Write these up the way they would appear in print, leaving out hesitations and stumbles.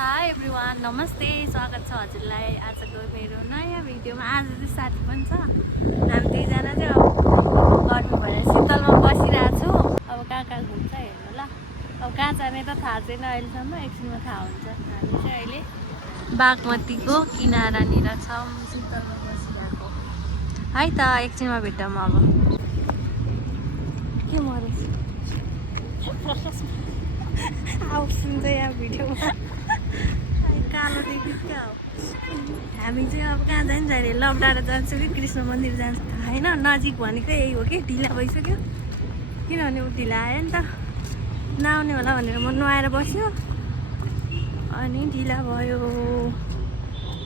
High everyone नमस्ते स्वागत छ हजुरलाई आजको मेरो नयाँ भिडियोमा। आज चाहिँ साथी पनि छ, हामी दुईजना चाहिँ अब गर्मी भएर शीतलमा बसिरहेको छु। अब कहाँ कहाँ घुम्छ हेर्नु ल। अब कहाँ जाने त थाहा छैन अहिलेसम्म, एकछिनमा थाहा हुन्छ। हामी चाहिँ अहिले बागमतीको किनारानिर छौँ, शीतलमा बसिरहेको है त। एकछिनमा भेटौँ अब। के मरेछ आवाज सुन्छ यहाँ भिडियोमा, कालो देखि क्या हो। हामी चाहिँ अब कहाँ जान्छ अरे, लभडाँडा जान्छु कि कृष्ण मन्दिर जान्छ थाहा होइन। नजिक भनेको यही हो कि, ढिला भइसक्यो किनभने ऊ ढिला आयो नि त, नआउने होला भनेर म नुहाएर बस्यो अनि ढिला भयो।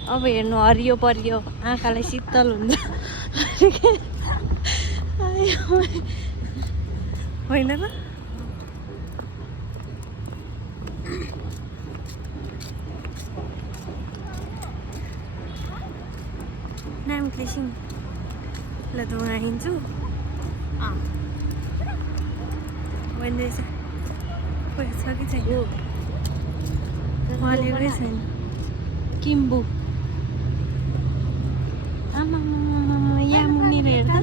अब हेर्नु हरियो परियो, आँखालाई शीतल हुन्छ होइन र। नाम क्लिसिङ ल धुवा हिँड्छु भन्दैछ। कोही छ कि छैन, फलेकै छैन। किम्बु आमा यहाँ मुनिर हेर्दा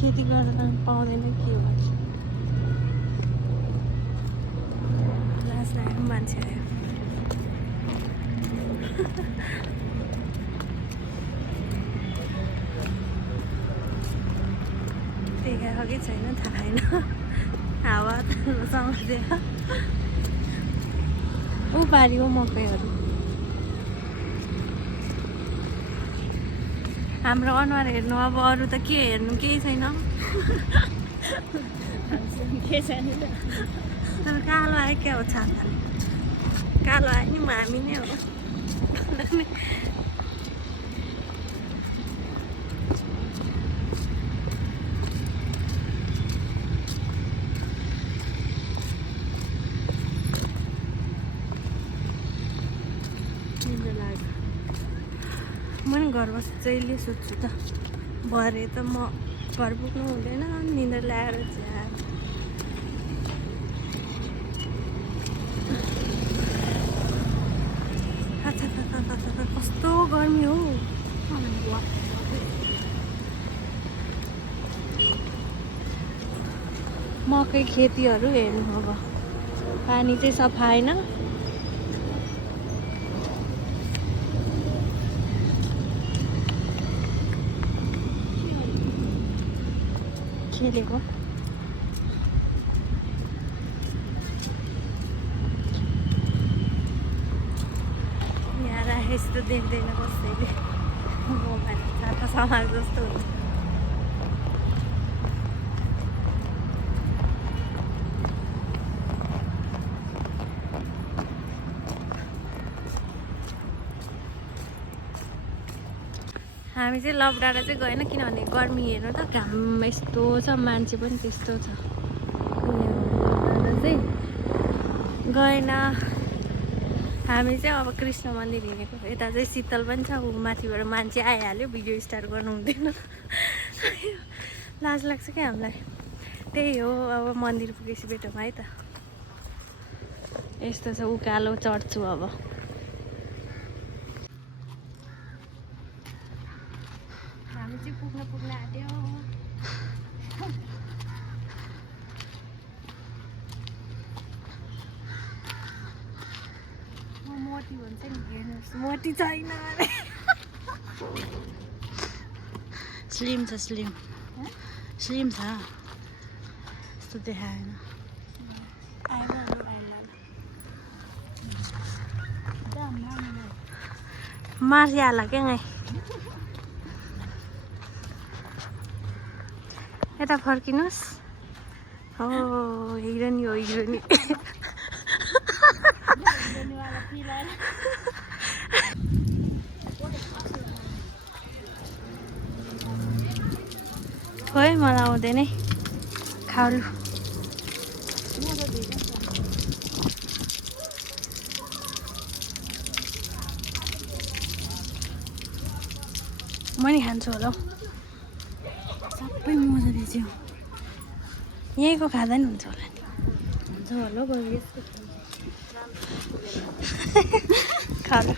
खेती गर्दा पाउँदैन के हो। लाज लाग्यो मान्छे आयो। देखाएको कि छैन थाहा छैन, हावा समातेर ऊ बारीको मकैहरू। हाम्रो अनुहार हेर्नु, अब अरू त के हेर्नु, केही छैन। तर कालो आयो क्या हो, छाता कालो आयो नि, हामी नै हो। म नि घर बस्छु जहिले सोध्छु त, भरे त म घर पुग्नु हुँदैन, निन्द्रा ल्याएर चाहिँ कस्तो गर्मी हो। मकै खेतीहरू हेर्नु, अब पानी चाहिँ सफा होइन। खेलेको यहाँ राखेपछि त देख्दैन कसैले, मोबाइल छाता समाज जस्तो हुन्छ। हामी चाहिँ लभडाँडा चाहिँ गएन, किनभने गर्मी हेर्नु त, घाम यस्तो छ, मान्छे पनि त्यस्तो छ, चाहिँ गएन। हामी चाहिँ अब कृष्ण मन्दिर हिँडेको। यता चाहिँ शीतल पनि छ, ऊ माथिबाट मान्छे आइहाल्यो, भिडियो स्टार्ट गर्नु हुँदैन। लाज लाग्छ क्या हामीलाई। त्यही हो, अब मन्दिर पुगेपछि भेटौँ है त। यस्तो छ, उकालो चढ्छु अब। हामी चाहिँ पुग्न आँट्यो। म मोटी भन्छ नि, हेर्नुहोस् मोटी छैन अरे। स्लिम छ, स्लिम स्लिम छ, यस्तो देखाएन। मारिहाल्ला क्या गाई। यता फर्किनुहोस्। हो हिरोनी हो, हिरोनी। खोइ मलाई आउँदैन है खालु। म नि खान्छु होला हौ, सबै मजा दिन्छु। यहीँको खाँदा नि हुन्छ होला नि। हुन्छ ठाउँ होला बरु यसको खानु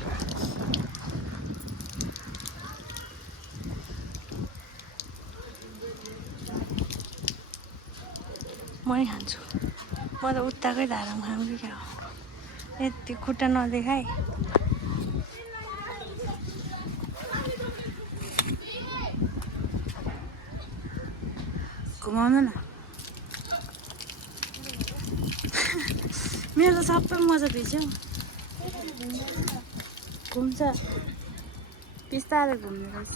म नि खान्छु म त उताकै धारामा खानु कि क्या हो यति खुट्टा नदेखाइ घुमाउनु न मेरो त सबै मजा भिज्यो घुम्छ बिस्तारै घुम्ने रहेछ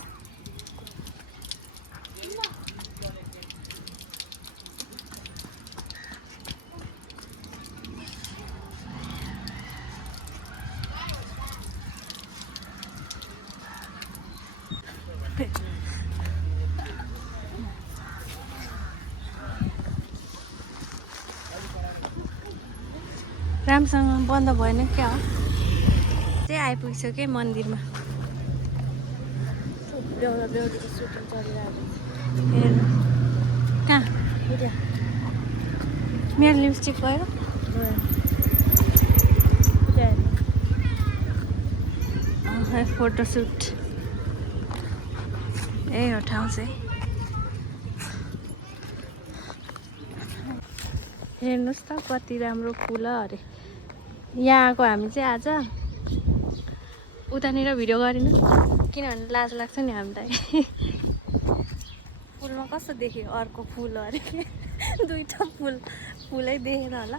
राम्रोसँग बन्द भएन क्या हो चाहिँ आइपुगिसक्यो मन्दिरमा बेहुला बेहुलीको सुटिङ चलिरहेको हेर्नु कहाँ मेरो लिपस्टिक गयो फोटोसुट यही हो ठाउँ चाहिँ हेर्नुहोस् त कति राम्रो फुल अरे यहाँ आएको हामी चाहिँ आज उतानिर भिडियो गरिनु किनभने लाज लाग्छ नि हामीलाई फुलमा कस्तो देख्यो अर्को फुल अरे दुईटा फुलै देखेन होला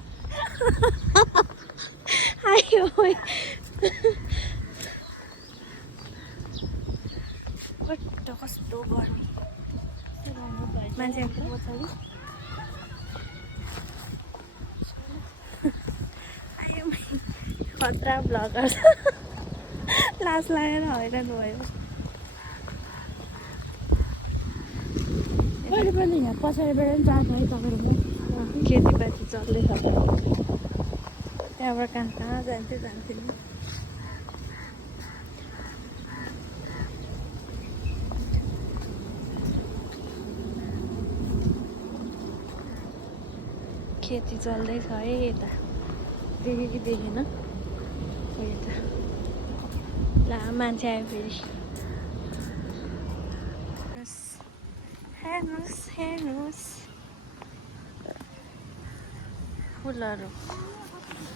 आयो कस्तो गर्मी मान्छेहरूको पछाडि आयो खतरा भ्लगर लाज लागेर हैरान भयो कहिले पनि यहाँ पछाडिबाट पनि जान्छ है तपाईँहरू खेतीपाती चल्दैछ त्यहाँबाट कहाँ जान्थ्यो नि खेती चल्दैछ है यता देखेँ कि देखेन यता ला मान्छे आयो फेरि हेर्नुहोस् फुलहरू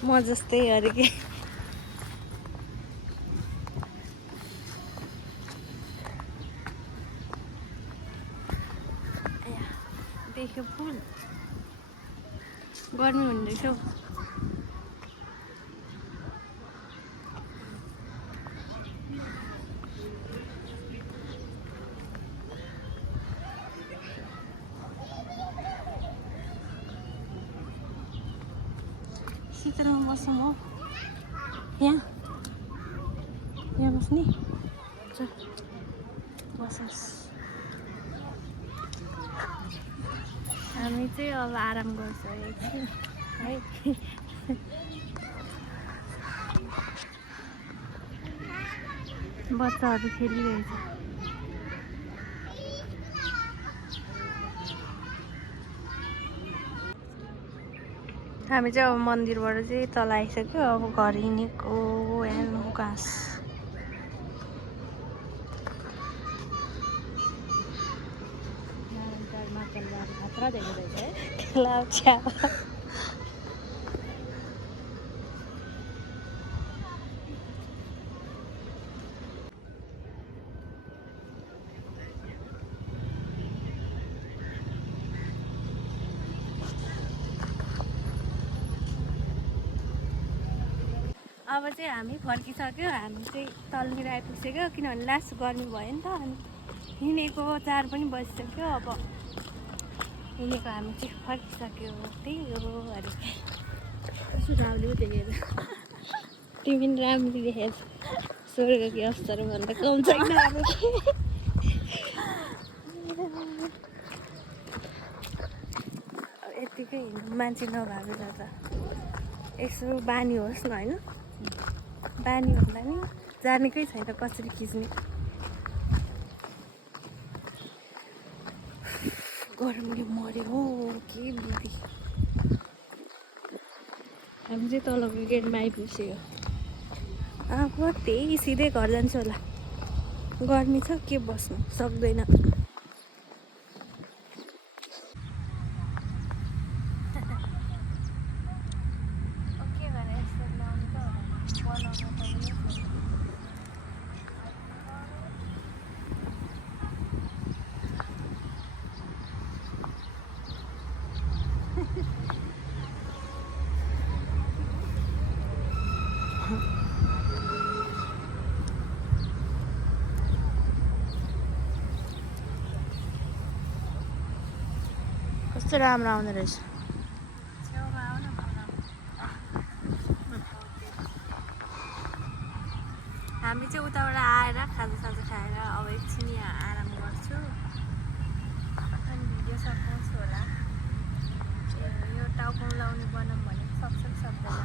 म जस्तै अरे के देख्यो फुल गर्मी हुँदैछ शीतलमा बस्छौँ हो यहाँ बस्ने बसोस् हामी चाहिँ अब आराम गर्छ एकछिन है बच्चाहरू खेलिरहेछ हामी चाहिँ अब मन्दिरबाट चाहिँ तल आइसक्यो अब घर हिँडेको हेर्नु घाँस खतरा देख्दो रहेछ है लाउछ्या अब चाहिँ हामी फर्किसक्यो हामी चाहिँ तलनिर आइपुगिसक्यो किनभने लास्ट गर्मी भयो नि त अनि हिँडेको 4 पनि बजिसक्यो अब हिँडेको हामी चाहिँ फर्किसक्यो त्यही हो अरे राम्रो देखेर तिमी पनि राम्रो देखेछ स्वर्गकी अवसरभन्दा कम छैन अब यत्तिकै हिँड्नु मान्छे नभएको त यसो बानी होस् न होइन बानी भन्दा नि जानेकै छैन कसरी खिच्ने गरमले मऱ्यो हो के बुद्धि हामी चाहिँ तलको गेटमा आइपुग्यो। अब त्यही सिधै घर जान्छु होला। गर्मी छ के बस्नु सक्दैन। कस्तो राम्रो आउँदो रहेछ। छेउमा आऊ न हामी चाहिँ उताबाट आएर खाजासाजा खाएर अब एकछिन यहाँ आराम गर्छु अनि भिडियो सकाउँछु होला। यो टाउको लाउने बनाऊँ भनेको सक्छ कि सक्दैन